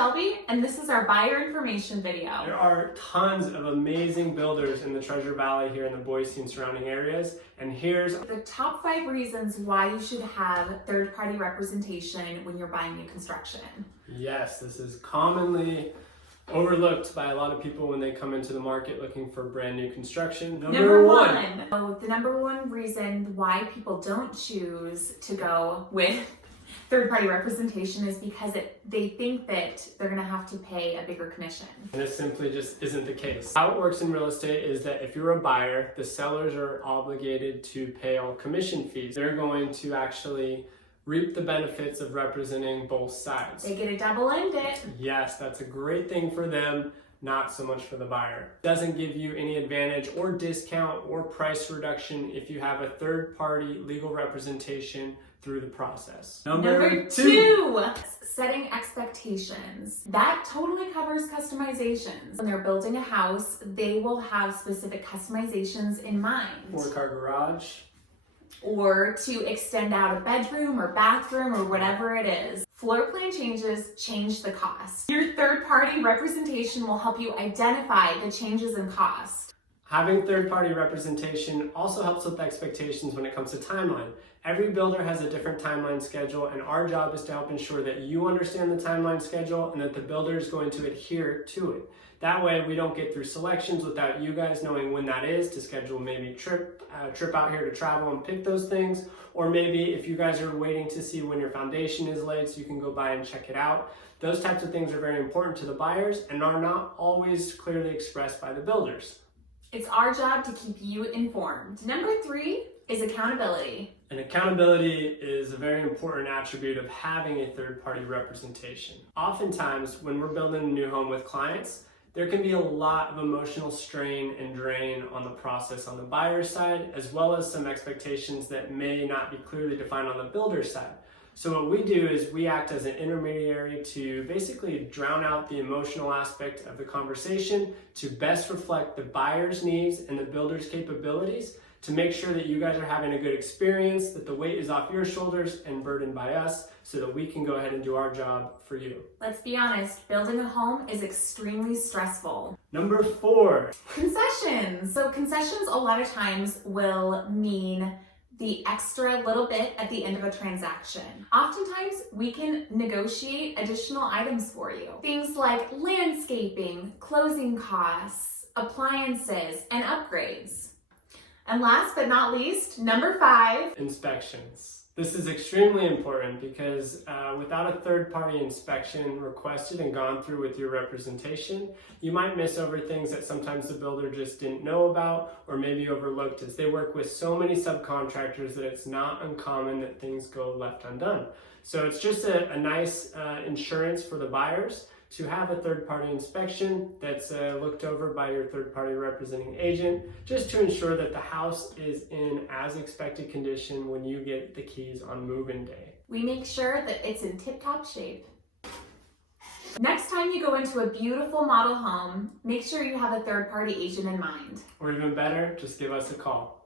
Shelby, and this is our buyer information video. There are tons of amazing builders in the Treasure Valley here in the Boise and surrounding areas, and here's the top 5 reasons why you should have third-party representation when you're buying new construction. Yes, this is commonly overlooked by a lot of people when they come into the market looking for brand new construction. Number one. So the number one reason why people don't choose to go with third-party representation is because they think that they're going to have to pay a bigger commission. And this simply just isn't the case. How it works in real estate is that if you're a buyer, the sellers are obligated to pay all commission fees. They're going to actually reap the benefits of representing both sides. They get a double-ended. Yes, that's a great thing for them, not so much for the buyer. It doesn't give you any advantage or discount or price reduction if you have a third-party legal representation through the process. Number two, setting expectations. That totally covers customizations. When they're building a house, they will have specific customizations in mind. 4-car garage. Or to extend out a bedroom or bathroom or whatever it is. Floor plan changes change the cost. Your third-party representation will help you identify the changes in cost. Having third-party representation also helps with expectations when it comes to timeline. Every builder has a different timeline schedule, and our job is to help ensure that you understand the timeline schedule and that the builder is going to adhere to it. That way we don't get through selections without you guys knowing when that is to schedule maybe trip out here to travel and pick those things, or maybe if you guys are waiting to see when your foundation is laid so you can go by and check it out. Those types of things are very important to the buyers and are not always clearly expressed by the builders. It's our job to keep you informed. Number 3 is accountability. And accountability is a very important attribute of having a third-party representation. Oftentimes, when we're building a new home with clients, there can be a lot of emotional strain and drain on the process on the buyer's side, as well as some expectations that may not be clearly defined on the builder's side. So what we do is we act as an intermediary to basically drown out the emotional aspect of the conversation to best reflect the buyer's needs and the builder's capabilities to make sure that you guys are having a good experience, that the weight is off your shoulders and burdened by us so that we can go ahead and do our job for you. Let's be honest, building a home is extremely stressful. Number 4. Concessions. So concessions a lot of times will mean the extra little bit at the end of a transaction. Oftentimes, we can negotiate additional items for you. Things like landscaping, closing costs, appliances, and upgrades. And last but not least, number 5. Inspections. This is extremely important because without a third-party inspection requested and gone through with your representation, you might miss over things that sometimes the builder just didn't know about or maybe overlooked, as they work with so many subcontractors that it's not uncommon that things go left undone. So it's just a nice insurance for the buyers to have a third-party inspection that's looked over by your third-party representing agent, just to ensure that the house is in as expected condition when you get the keys on move-in day. We make sure that it's in tip-top shape. Next time you go into a beautiful model home, make sure you have a third-party agent in mind. Or even better, just give us a call.